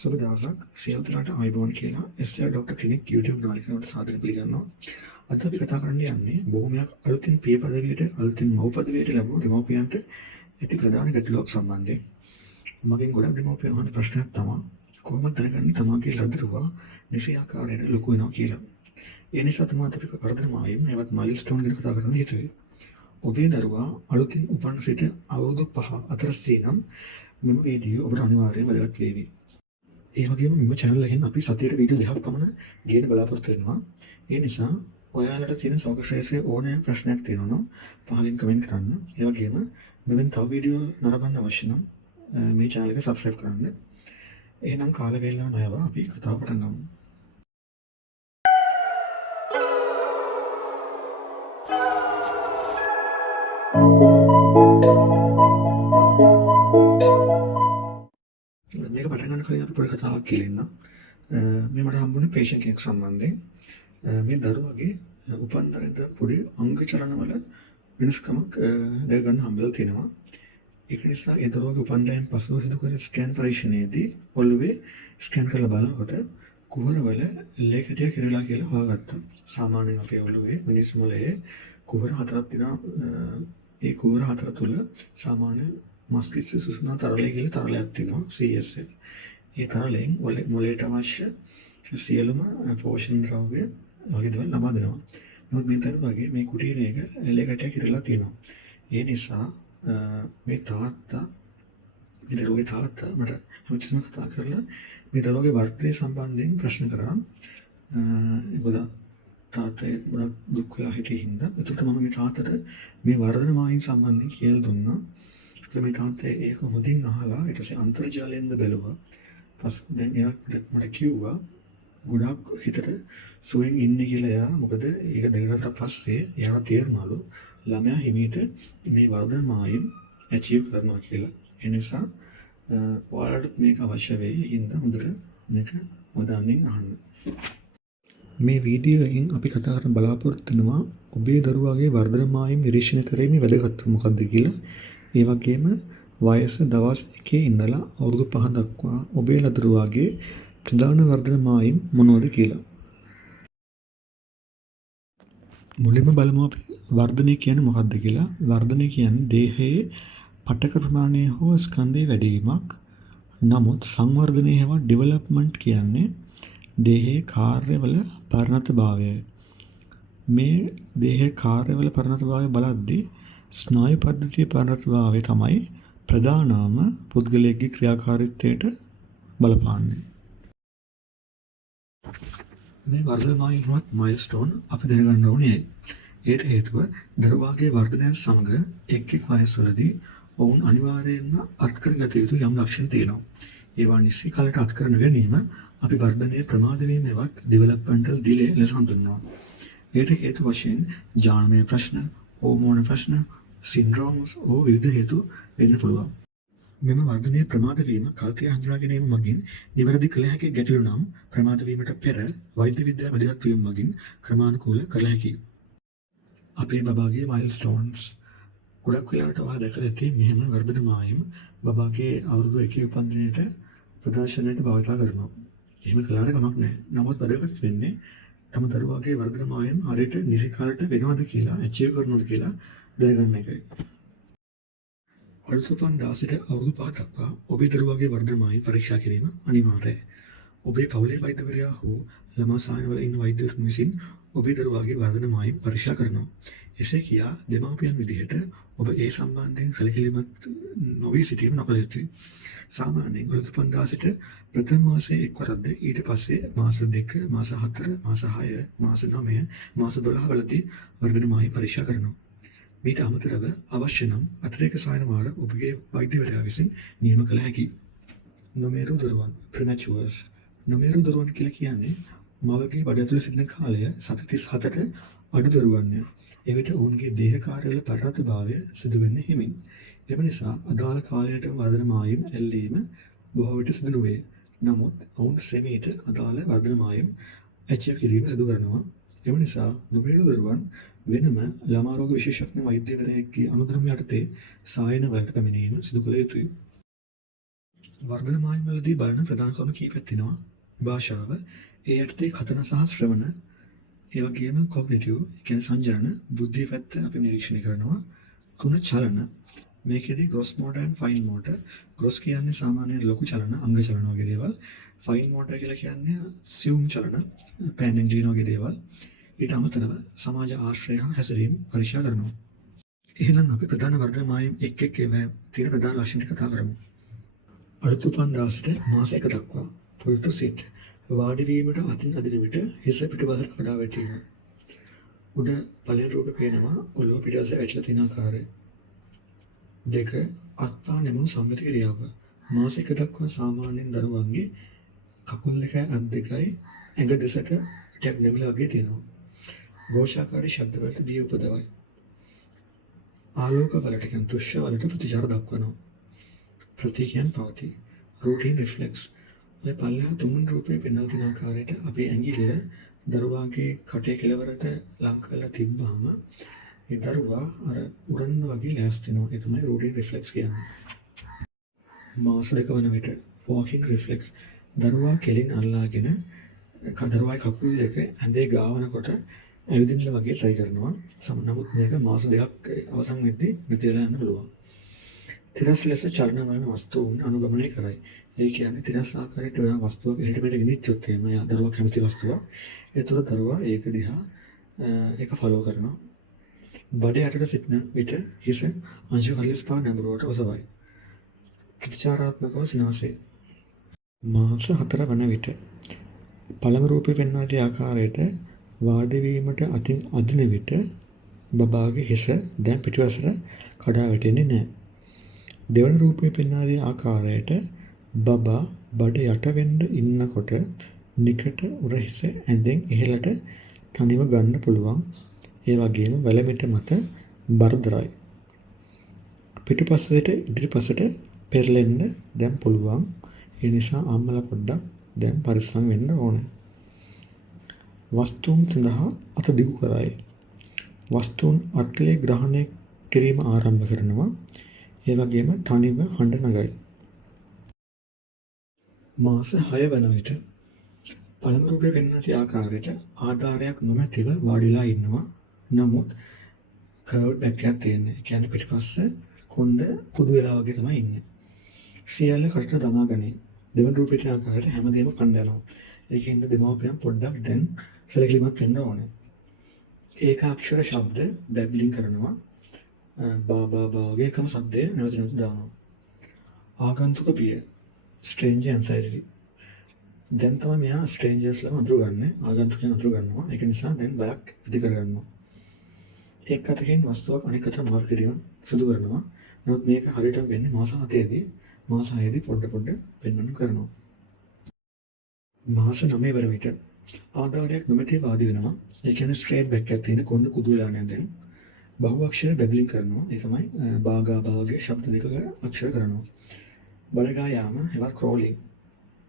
සුබ දවසක් සියලු දෙනාට ආයුබෝවන් කියලා SR ඩොක්ටර් ක්ලිනික් YouTube නාලිකාවට සාදර පිළිගන්නවා. අද අපි කතා කරන්න යන්නේ බොහොමයක් අලුතින් පිය පදවියට අලුතින් මව් පදවියට ලැබුණු දෙමව්පියන්ට ඇති ප්‍රධාන ගැටලුවක් සම්බන්ධයෙන්. මගෙන් ගොඩක් දෙමව්පියන් අහන ප්‍රශ්නයක් තමයි කොහොමද දැනගන්නේ තමාගේ ලදරුවා නිසි ආකාරයට ලොකු වෙනවා කියලා. ඒ නිසා තමයි අපි වර්ධන මායිම් නැවත් මයිල්ස්ටෝන් ගැන කතා කරන්න හිතුවේ. ඔබේ දරුවා අලුතින් උපන් සිට අවුරුදු 5 අතර සිටිනම් මෙම වීඩියෝ ඔබට අනිවාර්යයෙන් වැදගත් වේවි. ඒ වගේම මෙම channel එකෙන් අපි සතියට වීඩියෝ දෙකක් පමණ ගේන්න බලාපොරොත්තු වෙනවා. ඒ නිසා ඔයාලට තියෙන සෞඛ්‍ය ශාස්ත්‍රයේ ඕනෑම ප්‍රශ්නයක් තියෙනවා නම් පහලින් කමෙන්ට් කරන්න. ඒ වගේම මෙවැනි තව වීඩියෝ නරඹන්න අවශ්‍ය නම් මේ channel එක subscribe කරන්න. එහෙනම් කාල වේලාව නොයවා අපි කතාව පටන් ගමු. මේක පටන් ගන්න කලින් අපි පොඩි කතාවක් කියන්න. මේ මට හම්බුනේ patient කෙනෙක් සම්බන්ධයෙන්. මේ දරුවගේ උපන්දාට පොඩි අංග චලනවල වෙනස්කමක් දැක ගන්න හම්බෙලා තියෙනවා. ඒක නිසා ඒ දරුවගේ උපන්දායෙන් පසුව සිදු කරන ස්කෑන් පරීක්ෂණයේදී ඔළුවේ ස්කෑන් කරලා බලනකොට කුහරවල ලේ කැටියක් ඉරලා කියලා හොයාගත්තා. සාමාන්‍යයෙන් අපේ ඔළුවේ මිනිස් මොළයේ කුහර හතරක් තියෙනවා. ඒ කුහර හතර තුල සාමාන්‍ය මස්තිෂ්ක සුසුමන තරලය කියලා තරලයක් තියෙනවා CSF. ඒ තරලයෙන් මොළයට අවශ්‍ය සියලුම පෝෂණ ද්‍රව්‍ය වගේ දේවල් ලබා දෙනවා. නමුත් මේ දරුවගේ මේ කුටීරයක ලේ කැටයක් ඉරලා තියෙනවා. ඒ නිසා මේ දරුවගේ තාත්තා මට හැමතිස්සම කතා කරලා මේ දරුවගේ වර්ධනය සම්බන්ධයෙන් ප්‍රශ්න කරා. මොකද තාත්තා ගොඩක් දුක් වෙලා හිටිය හින්දා. ඒකට මම මේ තාත්තට මේ වර්ධන මායිම් සම්බන්ධයෙන් කියලා දුන්නා. මේ තාත්තා ඒක හොඳින් අහලා ඊට පස්සේ අන්තර්ජාලයෙන්ද බැලුවා. පස්සේ දැන් එයා මට කිව්වා ගොඩක් හිතට සුවෙන් ඉන්නේ කියලා එයා. මොකද ඒක දෙකකට පස්සේ එයාට තේරුණාලු ළමයා හිමීට මේ වර්ධන මායිම් ඇචීව් කරනවා කියලා. ඒ නිසා ඔයාලට මේක අවශ්‍ය වෙයි. හින්දා හොඳට මේක අවධානයෙන් අහන්න. මේ වීඩියෝ එකෙන් අපි කතා කරන්න බලාපොරොත්තු වෙනවා ඔබේ දරුවාගේ වර්ධන මායිම් නිරීක්ෂණය කිරීමේ වැදගත්කම මොකක්ද කියලා. ඒ වගේම වයස දවස් 1 ඉඳලා අවුරුදු 5 දක්වා ඔබේ ලදරුවාගේ ප්‍රධාන වර්ධන මායිම් මොනවද කියලා. මුලින්ම බලමු අපි වර්ධනය කියන්නේ මොකක්ද කියලා. වර්ධනය කියන්නේ දේහයේ පටක ප්‍රමාණය හෝ ස්කන්ධයේ වැඩිවීමක්. නමුත් සංවර්ධනය හේවා ඩෙවලොප්මන්ට් කියන්නේ දේහයේ කාර්යවල පරිණතභාවය. මේ දේහයේ කාර්යවල පරිණතභාවය බලද්දී ස්නායු පද්ධතියේ පරිණතභාවය තමයි ප්‍රධානම පුද්ගලයෙකුගේ ක්‍රියාකාරීත්වයට බලපාන්නේ. මේ වර්ධන මායිම්වත් මයිල්ස්ටෝන් අපි දැනගන්න ඕනේ. ඒට හේතුව දරුවාගේ වර්ධනය සමග එක් වයස්වලදී ඔවුන් අනිවාර්යයෙන්ම අත්කරගත යුතු යම් ලක්ෂණ තියෙනවා. ඒවා නිසි කාලයට අත්කර නොගැනීම අපි වර්ධනයේ ප්‍රමාද වීමවත් ඩෙවලොප්මන්ටල් ඩිලේ ලෙස හඳුන්වනවා. ඒට හේතු වශයෙන් ජානමය ප්‍රශ්න, හෝමෝන ප්‍රශ්න, සින්ඩ්‍රෝම්ස් ඕ විවිධ හේතු වෙන්න පුළුවන්. මෙම වර්ධනයේ ප්‍රමාද වීම කල්තිය හඳුනා ගැනීම මගින් නිවැරදි කළ හැකි ගැටලු නම් ප්‍රමාද වීමට පෙර වෛද්‍ය විද්‍යාව වැදගත් වීම මගින් ක්‍රමානුකූල කළ හැකියි. අපේ බබාගේ මයිල්ස්ටෝන්ස් ගොඩක් වෙලාවට ඔයාලා දැකලා ඇති මෙහෙම වර්ධන මායිම් බබාගේ අවුරුදු 1 උපන්දිනයට ප්‍රදර්ශනයට භාවිත කරනවා. එහෙම කළාට කමක් නැහැ. නමුත් වැදගත් වෙන්නේ තම දරුවාගේ වර්ධන මායිම් හරියට නිසි කාලයට වෙනවද කියලා, ඇචීව් කරනවද කියලා දැනගන්න එකයි. අලුත් උපන්දා සිට අවුරුදු 5 දක්වා ඔබේ දරුවාගේ වර්ධන මායිම් පරීක්ෂා කිරීම අනිවාර්යයි. ඔබේ පවුලේ වෛද්‍යවරයා හෝ ළමා සායනවල ඉන්න වෛද්‍යවරුන් විසින් ඔබේ දරුවාගේ වර්ධන මායිම් පරීක්ෂා කරනවා. එසේ කියා දෙමාපියන් විදිහට ඔබ ඒ සම්බන්ධයෙන් සැලකිලිමත් නොවී සිටීම නොකළ යුතුයි. සාමාන්‍යයෙන් අලුත් උපන්දා සිට ප්‍රථම මාසයේ එක්වරක්ද ඊට පස්සේ මාස 2, මාස 4, මාස 6, මාස 9, මාස 12 වලදී වර්ධන මායිම් පරීක්ෂා කරනවා. මීට අමතරව අවශ්‍ය නම් අතිරේක සායන වාර ඔබගේ වෛද්‍යවරයා විසින් නියම කළ හැකියි. නොමේරු දරුවන් ප්‍රෙමැචුවර්ස්. නොමේරු දරුවන් කියලා කියන්නේ මවගේ බඩ ඇතුලේ සිටින කාලය සති 37ට අඩු දරුවන්ය. එවිට ඔවුන්ගේ දේහ කාර්යවල පරිණතභාවය සිදු වෙන්නේ හිමින්. එම නිසා අදාළ කාලයට වර්ධන මායිම් ඇල්ලීම බොහෝ විට සිදු නොවේ. නමුත් ඔවුන් සෙමීට අදාළ වර්ධන මායිම් ඇචීව් කිරීම සිදු කරනවා. එම නිසා නොමේරු දරුවන් වෙනම ළමා රෝග විශේෂඥ වෛද්‍යවරයෙකුගේ අනුගමනය යටතේ සායන වලට පැමිණීම සිදු කළ යුතුයි. වර්ධන මායිමවලදී බලන ප්‍රධාන කරුණු කීපයක් තියෙනවා. භාෂාව, ඒ යටතේ කතන සහ ශ්‍රවණ, ඒ වගේම කොග්නිටිව්, ඒ කියන්නේ සංජනන, බුද්ධිය පැත්ත අපි නිරීක්ෂණය කරනවා. 3 චලන. මේකෙදී gross motor and fine motor. Gross කියන්නේ සාමාන්‍යයෙන් ලොකු චලන, අංග චලන වගේ දේවල්. ෆයින් මෝටර් කියලා කියන්නේ සියුම් චලන, පෑන් එන්ජින් වගේ දේවල්. ඊට අමතරව සමාජ ආශ්‍රය හා හැසිරීම පරීක්ෂා කරනවා. එහෙනම් අපි ප්‍රධාන වර්ධන මායිම් එක් ඒවා තියෙන ප්‍රධාන ලක්ෂණ ටික කතා කරමු. අලුත් උපන් දවසට මාස 1 දක්වා pull to sit. වාඩි වීමට අතින් අදින විට හිස පිටුපසට කඩා වැටීම. උඩ පළල රූපේ පේනවා ඔළුව පිටපස වැටලා තියෙන ආකාරය. 2. අත්පා නැමුණු සම්මත ක්‍රියාව. මාස 1 දක්වා සාමාන්‍යයෙන් දරුවන්ගේ කකුල් දෙකයි අත් දෙකයි ඇඟ දෙසට ටැග් නැමිලා වගේ තියෙනවා. ഘോഷාකාරී ශබ්ද වලට දිය උපදවයි. ආලෝක වලට කියන දෘශ්‍ය වලට ප්‍රතිචාර දක්වනවා. ප්‍රතික්‍රියාන් පවතී. Routine reflex. ඔය පල්ලෙහා තුමුන් රූපේ පෙන්වලා තියෙන ආකාරයට අපේ ඇඟිල්ල දරුවාගේ කටේ කෙළවරට ලං කරලා තිබ්බාම ඒ දරුවා අර උරන්න වගේ ලෑස්තිනවා. ඒ තමයි රූටින් රිෆ්ලෙක්ස් කියන්නේ. මාස 2 වන විට වොකින් රිෆ්ලෙක්ස්. දරුවා කෙලින් අල්ලාගෙන දරුවාගේ කකුල් දෙක ඇඳේ ගාවනකොට ඇවිදින්න වගේ try කරනවා. නමුත් මේක මාස 2ක් අවසන් වෙද්දී නැති වෙලා යන්න පුළුවන්. තිරස් ලෙස චලන වන වස්තුන් අනුගමනය කරයි. ඒ කියන්නේ තිරස් ආකාරයට ඔය වස්තුවක එහෙට මෙහෙට ගෙනිච්චොත් එහෙම දරුවා කැමති වස්තුවක්. ඒතර දරුවා ඒක දිහා ඒක ෆලෝ කරනවා. බඩ යටට සිටින විට හිස අංශු 45 නැඹුරුවට ඔසවයි. ප්‍රතිචාරාත්මකව සිනාසය. මාස 4 වන විට පළමු රූපේ පෙන්වා දී ආකාරයට වාඩි වීමට අතින් අදින විට බබාගේ හිස දැන් පිටුවසට කඩා වැටෙන්නේ නැහැ. දෙවන රූපේ පෙන්වා දී ආකාරයට බබා බඩ යට වෙන්න ඉන්නකොට නිකට උර හිස ඇඳෙන් ඉහළට තනිව ගන්න පුළුවන්. ඒ වගේම වැලමිට මත බරදරයි. පිටුපසට ඉදිරිපසට පෙරලෙන්න දැන් පුළුවන්. ඒ නිසා අම්මලා පොඩ්ඩක් දැන් පරිස්සම් වෙන්න ඕනේ. වස්තුන් සඳහා අත දිගු කරයි. වස්තුන් අත්ලේ ග්‍රහණය කිරීම ආරම්භ කරනවා. ඒ වගේම තනිව හඬ නගයි. මාස 6 වන විට පළමු රූපේ පෙන්වන ආකාරයට ආධාරයක් නොමැතිව වාඩිලා ඉන්නවා. නමුත් කර්ව්ඩ් බෑක් එකක් තියෙනවා. ඒ කියන්නේ පිටිපස්ස කොන්ද කුඩු වෙලා වගේ තමයි ඉන්නේ. සියල්ල කටට දමා ගනී. දෙවන රූපේ තියෙන ආකාරයට හැමදේම කණ්ඩ යනවා. ඒකින්ද දෙමව්පියන් පොඩ්ඩක් දැන් සැලකිලිමත් වෙන්න ඕනේ. ඒකාක්ෂර ශබ්ද බැබ්ලින් කරනවා. බා වගේ එකම શબ્දය නැවත නැවත දානවා. ආගන්තුක බිය ස්ට්‍රේන්ජර් ඇන්සයිටි. දැන් තමයි මෙයා ස්ට්‍රේන්ජර්ස්ලම අඳුරගන්නේ. ආගන්තුකයන් අඳුරගන්නවා. ඒක නිසා දැන් බයක් ඇති කරගන්නවා. එක් අතකින් වස්තුවක් අනෙක් අතට මාරු කිරීම සිදු කරනවා. නමුත් මේක හරියටම වෙන්නේ මාස 7ේදී. මාස 6ේදී පොඩ පෙන්වන්න කරනවා. මාස 9 වන විට ආධාරයක් නොමැතිව වාඩි වෙනවා. ඒ කියන්නේ ස්ට්‍රේට් බෑක් එකක් තියෙන කොන්ද කුදු වෙලා නැහැ දැන්. බහුඅක්ෂර බැබ්ලින් කරනවා. ඒ තමයි භාගයේ ශබ්ද දෙකක අක්ෂර කරනවා. බඩගා යාම එවත් ක්‍රෝලින්.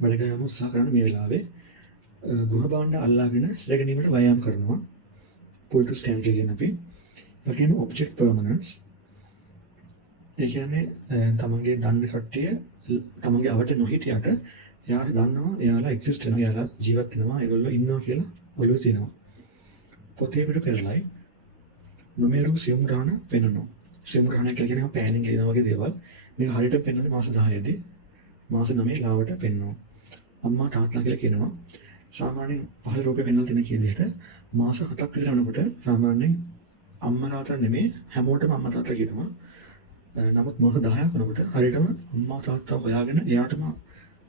බඩගා යාම උත්සාහ කරන මේ වෙලාවේ ගෘහ භාණ්ඩ අල්ලාගෙන සිර ගැනීමට වෑයම් කරනවා. pull to stand කියන අපි. ඒ කියන්නේ object permanence. ඒ කියන්නේ තමන්ගේ දන්න කට්ටිය තමන්ගේ අවට නොහිටියට එයා දන්නවා එයාලා එක්සිස්ට් වෙනවා, එයාලා ජීවත් වෙනවා, ඒගොල්ලෝ ඉන්නවා කියලා ඔළුවේ තියෙනවා. පොතේ පිට පෙරලයි නොමේරු සියුම් ග්‍රහණ පෙන්වනවා. සියුම් ග්‍රහණ කියලා කියනවා පෑනින් කියන වගේ දේවල්. මේක හරියට පෙන්වන්නේ මාස 10ේදී. මාස 9 ලාවට පෙන්වනවා. අම්මා තාත්තා කියලා කියනවා. සාමාන්‍යයෙන් පහළ රූපේ පෙන්වලා තියෙන කී විදිහට මාස 7ක් විතර යනකොට සාමාන්‍යයෙන් අම්මා තාත්තා නෙමෙයි හැමෝටම අම්මා තාත්තා කියනවා. නමුත් මාස 10ක් වෙනකොට හරියටම අම්මා තාත්තා හොයාගෙන එයාටම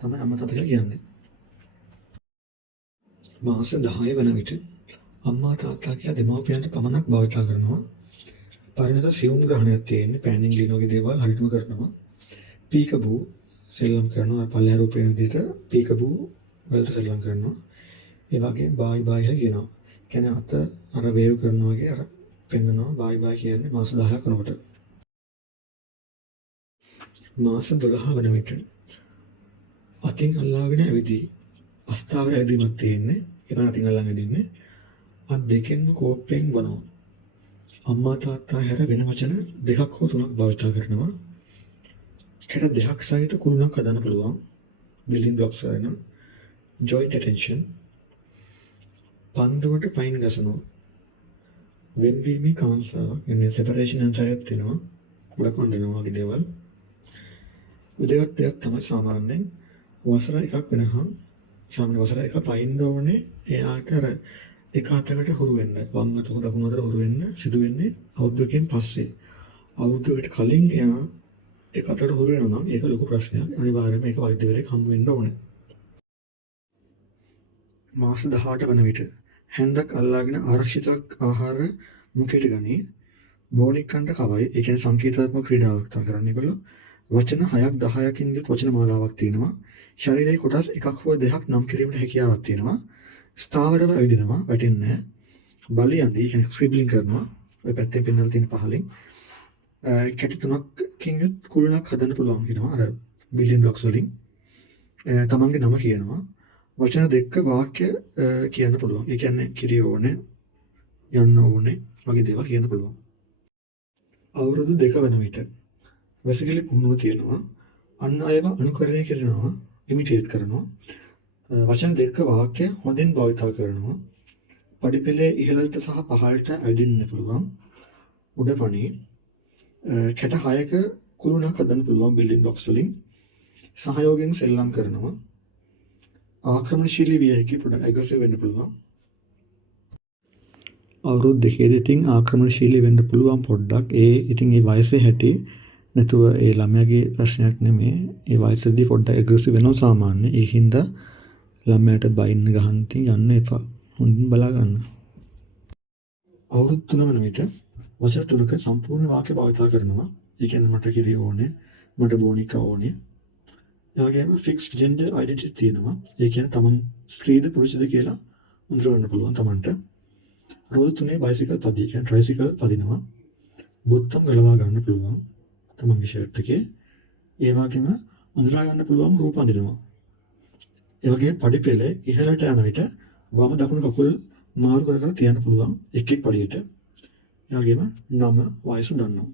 තමයි අම්මා තාත්තා කියලා කියන්නේ. මාස 10 වෙන විට අම්මා තාත්තා කියලා දෙමාපියන්ට පමණක් භාවිතා කරනවා. පරිණත සියුම් ග්‍රහණයක් තියෙන්නේ පෑනින් ලියන වගේ දේවල් හරියටම කරනවා. පීකබූ සෙල්ලම් කරනවා. පල්ලෙහා රූපේ විදිහට පීකබූ වලට සෙල්ලම් කරනවා. ඒ වගේ බායි කියනවා. කියන්නේ අත අර වේව් කරනවා වගේ අර පෙන්නනවා. බායි කියන්නේ මාස 10ක් වෙනකොට. මාස 12 වන විට අතින් අල්ලාගෙන ඇවිදී අස්ථාවර ඇවිදීමක් තියෙන්නේ. ඒතන අතින් අල්ලන් ඇවිදින්නේ. අත් දෙකෙන්ම කෝප්පෙන් බනවා. අම්මා තාත්තා හැර වෙන වචන දෙකක් හෝ තුනක් භාවිත කරනවා. කැට දෙකක් සහිත කුළුණක් හදන්න පුළුවන් බිල්ඩින් බ්ලොක්ස් වලින්. ජොයින්ට් ඇටෙන්ෂන්, පන්දුවට පයින් ගසනවා, වෙන්වීමේ කාංසාවක්, එන්නේ සෙපරේෂන් අන්සරයක් තියෙනවා, කුඩ කොණ්ඩනවා වගේ දේවල්. උදේවත් දෙයක් තමයි සාමාන්‍යයෙන් වසර එකක් වෙනහම සාමාන්‍ය වසර එක පයින් දෝනේ එයාට අර එක අතකට හුරු වෙන්න, වම් අත දකුණු අතට හුරු වෙන්න සිදු වෙන්නේ අවුරුද්දකින් පස්සේ. අවුරුද්දකට කලින් එයා එක අතට හුරු වෙනවා නම් ඒක ලොකු ප්‍රශ්නයක්. අනිවාර්යයෙන්ම ඒක වෛද්‍යවරයෙක් හම්බ වෙන්න ඕනේ. මාස 18 වන විට හැන්දක් අල්ලාගෙන ආරක්ෂිත ආහාර මුඛයට ගනී. බෝනික්කන්ට කවයි. ඒ කියන්නේ සංකේතාත්මක ක්‍රීඩාවක් තමයි කරන්නේ ඒගොල්ලෝ. වචන 6ක් 10කින් යුත් වචන මාලාවක් තියෙනවා. ශරීරයේ කොටස් එකක් හෝ දෙකක් නම් කිරීමට හැකියාවක් තියෙනවා. ස්ථාවරව ඇවිදිනවා, වැටෙන්නේ නැහැ. බලියන්දී කියන්නේ ස්ක්‍රිබ්ලින් කරනවා. ඔය පැත්තේ පෙන්වලා තියෙන පහලින්. කැටි 3කින් යුත් කුළුණක් හදන්න පුළුවන් කියනවා. අර බිල්ඩින් බ්ලොක්ස් වලින්. තමන්ගේ නම කියනවා. වචන දෙක වාක්‍ය කියන්න පුළුවන්. ඒ කියන්නේ කිරිය ඕනේ, යන්න ඕනේ වගේ දේවල් කියන්න පුළුවන්. අවුරුදු 2 වන විට වැසිකිලි පුහුණුව තියෙනවා. අන් අයව අනුකරණය කරනවා, ඉමිටේට් කරනවා. වචන දෙක වාක්‍ය හොඳින් භාවිත කරනවා. පඩිපෙළේ ඉහළට සහ පහළට ඇවිදින්න පුළුවන්. උඩපණී කැට 6ක කුළුණක් හදන්න පුළුවන් බිල්ඩින් බ්ලොක්ස් වලින්. සහයෝගයෙන් සෙල්ලම් කරනවා. ආක්‍රමණශීලී විය හැකි, පොඩ්ඩක් ඇග්‍රෙසිව් වෙන්න පුළුවන්. අවුරුදු 2 ඉතින් ආක්‍රමණශීලී වෙන්න පුළුවන් පොඩ්ඩක්. ඉතින් ඒ වයසේ හැටි නැතුව ඒ ළමයාගේ ප්‍රශ්නයක් නෙමෙයි. ඒ වයසේදී පොඩ්ඩක් ඇග්‍රෙසිව් වෙනවා සාමාන්‍ය. ඒ හින්දා ළමයාට බයින්න ගහන්න ඉතින් යන්න එපා. හොඳින් බලා ගන්න. අවුරුදු 3 වන විට වචන 3ක සම්පූර්ණ වාක්‍ය භාවිත කරනවා. ඒ කියන්නේ මට කිරි ඕනේ, මට බෝනිකා ඕනේ. ඒ වගේම ෆික්ස්ඩ් ජෙන්ඩර් අයිඩෙන්ටිටි තියෙනවා. ඒ කියන්නේ තමන් ස්ත්‍රීද පුරුෂද කියලා අඳුරගන්න පුළුවන් තමන්ට. රෝද 3 බයිසිකල් පදිය කියන්නේ ට්‍රයිසිකල් පදිනවා. බොත්තම් ගලවා ගන්න පුළුවන් තමන්ගේ ෂර්ට් එකේ. ඒ වගේම අඳුරා ගන්න පුළුවන් රූප අඳිනවා. ඒ වගේම පඩිපෙළ ඉහළට යන විට වම දකුණු කකුල් මාරු කර කර තියන්න පුළුවන් එක් එක් පඩියට. ඒ වගේම නම වයස දන්නවා.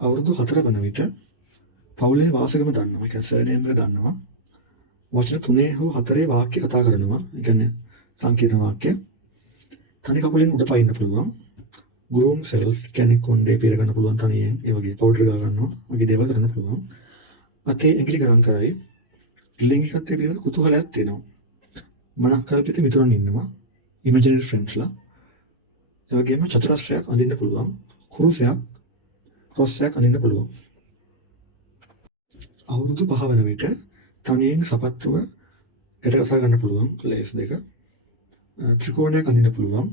අවුරුදු 4 වන විට පවුලේ වාසගම දන්නවා. ඒ කියන්නේ සර්නේම් එක දන්නවා. වචන 3 හෝ 4 වාක්‍ය කතා කරනවා. ඒ කියන්නේ සංකීර්ණ වාක්‍ය. තනි කකුලෙන් උඩ පයින්න පුළුවන්. groom self කියන්නේ කොණ්ඩේ පීර ගන්න පුළුවන් තනියෙන්. ඒ වගේ පවුඩර් ගා ගන්නවා. වගේ දේවල් කරන්න පුළුවන්. අතේ ඇඟිලි ගණන් කරයි. ලිංගිකත්වයේ පිළිබඳ කුතුහලයක් තියෙනවා. මනක් කල්පිත මිතුරන් ඉන්නවා. ඉමේජිනරි ෆ්‍රෙන්ඩ්ස්ලා. ඒ වගේම චතුරස්‍රයක් අඳින්න පුළුවන්. කුරුසයක්, ක්‍රොස්යක් අඳින්න පුළුවන්. අවුරුදු 5 වන විට තනියෙන් සපත්තුව ගැටගසා ගන්න පුළුවන් ලේස් දෙක. ත්‍රිකෝණයක් අඳින්න පුළුවන්.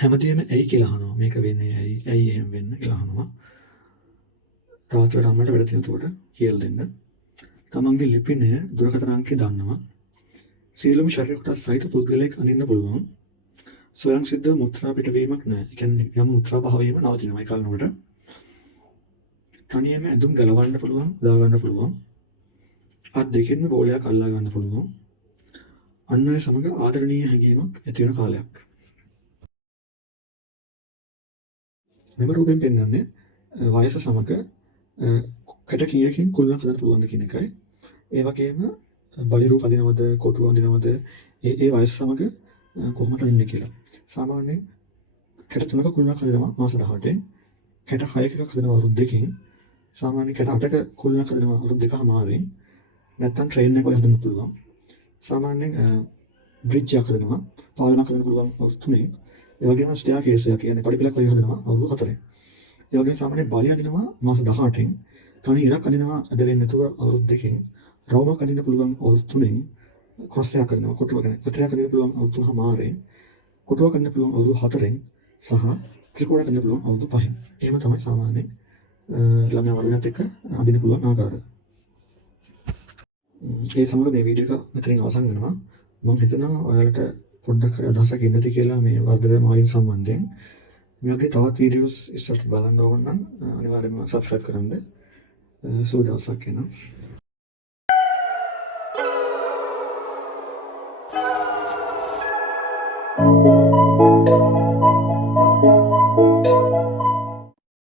හැමදේම ඇයි කියලා අහනවා. මේක වෙන්නේ ඇයි එහෙම වෙන්නේ කියලා අහනවා. තවත් වැඩ අම්මට වැඩ තියෙන උඩ කියලා දෙන්න. තමන්ගේ ලිපිනය දුරකථන අංකය දන්නවා. සියලුම ශරීර කොටස් සහිත පුද්ගලයෙක් අඳින්න පුළුවන්. ස්වයං සිද්ධ මුත්‍රා පිටවීමක් නැහැ. ඒ කියන්නේ යම් මුත්‍රා භාව වීම නවතිනවා ඒ කාලනකොට. තනියම ඇඳුම් ගලවන්න පුළුවන්, දාගන්න පුළුවන්. අත් දෙකෙන්ම බෝලයක් අල්ලා ගන්න පුළුවන්. අන් අය සමග ආදරණීය හැඟීමක් ඇති වෙන කාලයක්. මෙම රූපෙන් පෙන්වන්නේ වයස සමග කැට කීයකින් කුළුණක් හදන්න පුළුවන්ද කියන එකයි. ඒ වගේම බලි රූප අඳිනවද, කොටු අඳිනවද, ඒ වයස සමග කොහොමද ඉන්නේ කියලා. සාමාන්‍යයෙන් කැට 3ක කුළුණක් හදනවා මාස 18න්. කැට 6ක හදනවා අවුරුදු 2කින්. සාමාන්‍ය කැට 8ක කුළුණක් හදනවා අවුරුදු 2කමාරින්. නැත්තම් ට්‍රේන් එකක් හදන්න පුළුවන්. සාමාන්‍යයෙන් බ්‍රිජ් එකක් හදනවා, පාලමක් හදන්න පුළුවන් අවුරුදු 3න්. ඒ වගේම ස්ටෙයා කේස් එකක් කියන්නේ පඩිපෙළක් වගේ හදනවා අවුරුදු 4න්. ඒ වගේම සාමාන්‍ය බලි අඳිනවා මාස 18න්. තනි ඉරක් අඳිනවා අද වෙන්නේ නැතුව අවුරුදු 2කින්. රවුමක් අඳින්න පුළුවන් අවුරුදු 3න්. ක්‍රොස් එකක් අඳිනවා කොටුවක් ගැන. කතරයක් අඳින්න පුළුවන් අවුරුදු 3මාරින්. කොටුවක් අඳින්න පුළුවන් අවුරුදු 4න්. සහ ත්‍රිකෝණයක් අඳින්න පුළුවන් අවුරුදු 5න්. එහෙම තමයි සාමාන්‍යයෙන් ළමයා වර්ධනයත් එක්ක අඳින්න පුළුවන් ආකාරය. ඒ සමග මේ වීඩියෝ එක මෙතනින් අවසන් වෙනවා. මම හිතනවා ඔයාලට පොඩ්ඩක් අදහසක් ඉන්නති කියලා මේ වර්ධන මායිම් සම්බන්ධයෙන්. මේ වගේ තවත් වීඩියෝස් ඉස්සරහට බලන්න ඕන නම් අනිවාර්යයෙන්ම subscribe කරන්න. සුබ දවසක් වෙනවා.